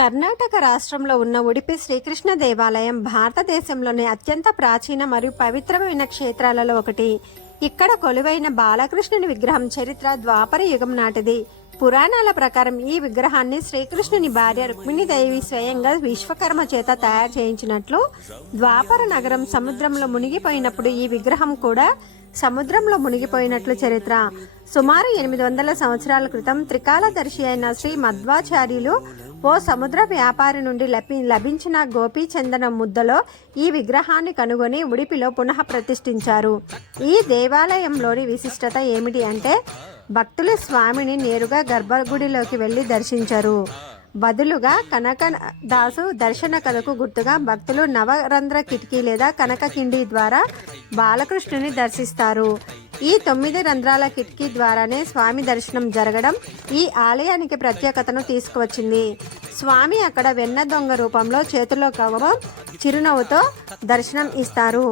కర్ణాటక రాష్ట్రంలో ఉన్న ఉడిపి శ్రీకృష్ణ దేవాలయం భారతదేశంలోని అత్యంత ప్రాచీన మరియు పవిత్రమైన క్షేత్రాలలో ఒకటి. ఇక్కడ కొలువైన బాలకృష్ణుని విగ్రహం చరిత్ర ద్వాపర యుగం నాటిది. పురాణాల ప్రకారం ఈ విగ్రహాన్ని శ్రీకృష్ణుని భార్య రుక్మిణీదేవి స్వయంగా విశ్వకర్మ చేత తయారు చేయించినట్లు, ద్వాపర నగరం సముద్రంలో మునిగిపోయినప్పుడు ఈ విగ్రహం కూడా సముద్రంలో మునిగిపోయినట్లు చరిత్ర. సుమారు 800 సంవత్సరాల క్రితం త్రికాలదర్శి అయిన శ్రీ మధ్వాచార్యులు ఓ సముద్ర వ్యాపారి నుండి లభించిన గోపీచందన ముద్దలో ఈ విగ్రహాన్ని కనుగొని ఉడిపిలో పునః ప్రతిష్ఠించారు. ఈ దేవాలయంలోని విశిష్టత ఏమిటి అంటే, భక్తులు స్వామిని నేరుగా గర్భగుడిలోకి వెళ్లి దర్శించరు. బదులుగా కనకదాసు దర్శన కథకు గుర్తుగా భక్తులు నవరంధ్ర కిటికీ లేదా కనక కిండి ద్వారా బాలకృష్ణుని దర్శిస్తారు. ఈ 9 రంధ్రాల కిటికీ ద్వారానే స్వామి దర్శనం జరగడం ఈ ఆలయానికి ప్రత్యేకతను తీసుకువచ్చింది. స్వామి అక్కడ వెన్న దొంగ రూపంలో చేతిలో కవ్వం చిరునవ్వుతో దర్శనం ఇస్తారు.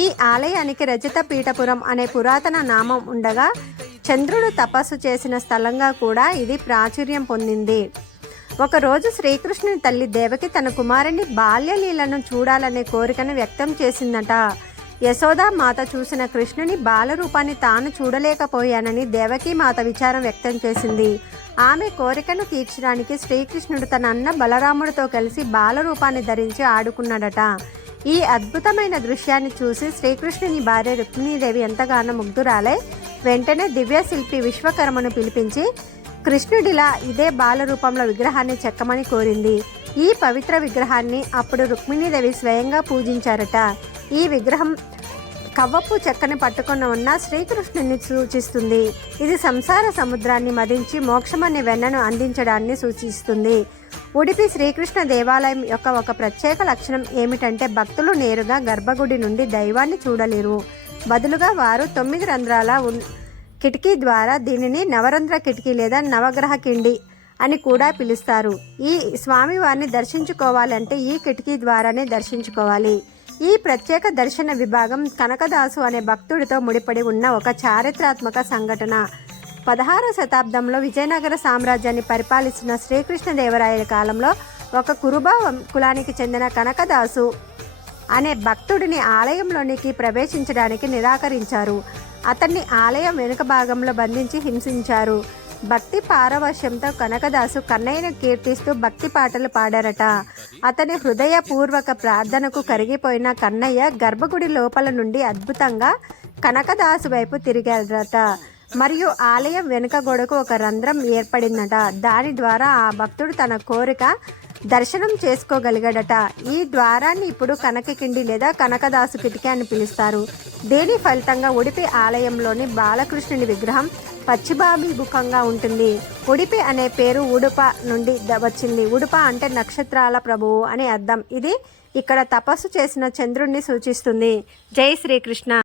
ఈ ఆలయానికి రజత పీఠపురం అనే పురాతన నామం ఉండగా, చంద్రుడు తపస్సు చేసిన స్థలంగా కూడా ఇది ప్రాచుర్యం పొందింది. ఒకరోజు శ్రీకృష్ణుని తల్లి దేవకి తన కుమారుని బాల్యలీలను చూడాలనే కోరికను వ్యక్తం చేసిందట. యశోదా మాత చూసిన కృష్ణుని బాలరూపాన్ని తాను చూడలేకపోయానని దేవకీ మాత విచారం వ్యక్తం చేసింది. ఆమె కోరికను తీర్చడానికి శ్రీకృష్ణుడు తన అన్న బలరాముడితో కలిసి బాలరూపాన్ని ధరించి ఆడుకున్నాడట. ఈ అద్భుతమైన దృశ్యాన్ని చూసి శ్రీకృష్ణుని భార్య రుక్మిణీదేవి ఎంతగానో ముగ్ధురాలై వెంటనే దివ్య శిల్పి విశ్వకర్మను పిలిపించి కృష్ణుడిలా ఇదే బాల రూపంలో విగ్రహాన్ని చెక్కమని కోరింది. ఈ పవిత్ర విగ్రహాన్ని అప్పుడు రుక్మిణీదేవి స్వయంగా పూజించారట. ఈ విగ్రహం కవ్వపు చెక్కని పట్టుకుని ఉన్న శ్రీకృష్ణుని సూచిస్తుంది. ఇది సంసార సముద్రాన్ని మదించి మోక్షమనే వెన్నను అందించడాన్ని సూచిస్తుంది. ఉడిపి శ్రీకృష్ణ దేవాలయం యొక్క ఒక ప్రత్యేక లక్షణం ఏమిటంటే, భక్తులు నేరుగా గర్భగుడి నుండి దైవాన్ని చూడలేరు. బదులుగా వారు 9 రంధ్రాల కిటికీ ద్వారా దీనిని నవరంధ్ర కిటికీ లేదా నవగ్రహ కిండి అని కూడా పిలుస్తారు. ఈ స్వామివారిని దర్శించుకోవాలంటే ఈ కిటికీ ద్వారానే దర్శించుకోవాలి. ఈ ప్రత్యేక దర్శన విభాగం కనకదాసు అనే భక్తుడితో ముడిపడి ఉన్న ఒక చారిత్రాత్మక సంఘటన. 16వ శతాబ్దంలో విజయనగర సామ్రాజ్యాన్ని పరిపాలిస్తున్న శ్రీకృష్ణదేవరాయల కాలంలో ఒక కురుబ కులానికి చెందిన కనకదాసు అనే భక్తుడిని ఆలయంలోనికి ప్రవేశించడానికి నిరాకరించారు. అతన్ని ఆలయం వెనుక భాగంలో బంధించి హింసించారు. భక్తి పారవశ్యంతో కనకదాసు కన్నయ్యను కీర్తిస్తూ భక్తి పాటలు పాడారట. అతని హృదయపూర్వక ప్రార్థనకు కరిగిపోయిన కన్నయ్య గర్భగుడి లోపల నుండి అద్భుతంగా కనకదాసు వైపు తిరిగారట. మరియు ఆలయం వెనుక గోడకు ఒక రంధ్రం ఏర్పడిందట. దాని ద్వారా ఆ భక్తుడు తన కోరిక దర్శనం చేసుకోగలిగాడట. ఈ ద్వారాన్ని ఇప్పుడు కనకకిండి లేదా కనకదాసు కిటికీ అని పిలుస్తారు. దీని ఫలితంగా ఉడిపి ఆలయంలోని బాలకృష్ణుని విగ్రహం పశ్చిమాభిముఖంగా ఉంటుంది. ఉడిపి అనే పేరు ఉడుప నుండి వచ్చింది. ఉడుప అంటే నక్షత్రాల ప్రభువు అని అర్థం. ఇది ఇక్కడ తపస్సు చేసిన చంద్రుణ్ణి సూచిస్తుంది. జై శ్రీకృష్ణ.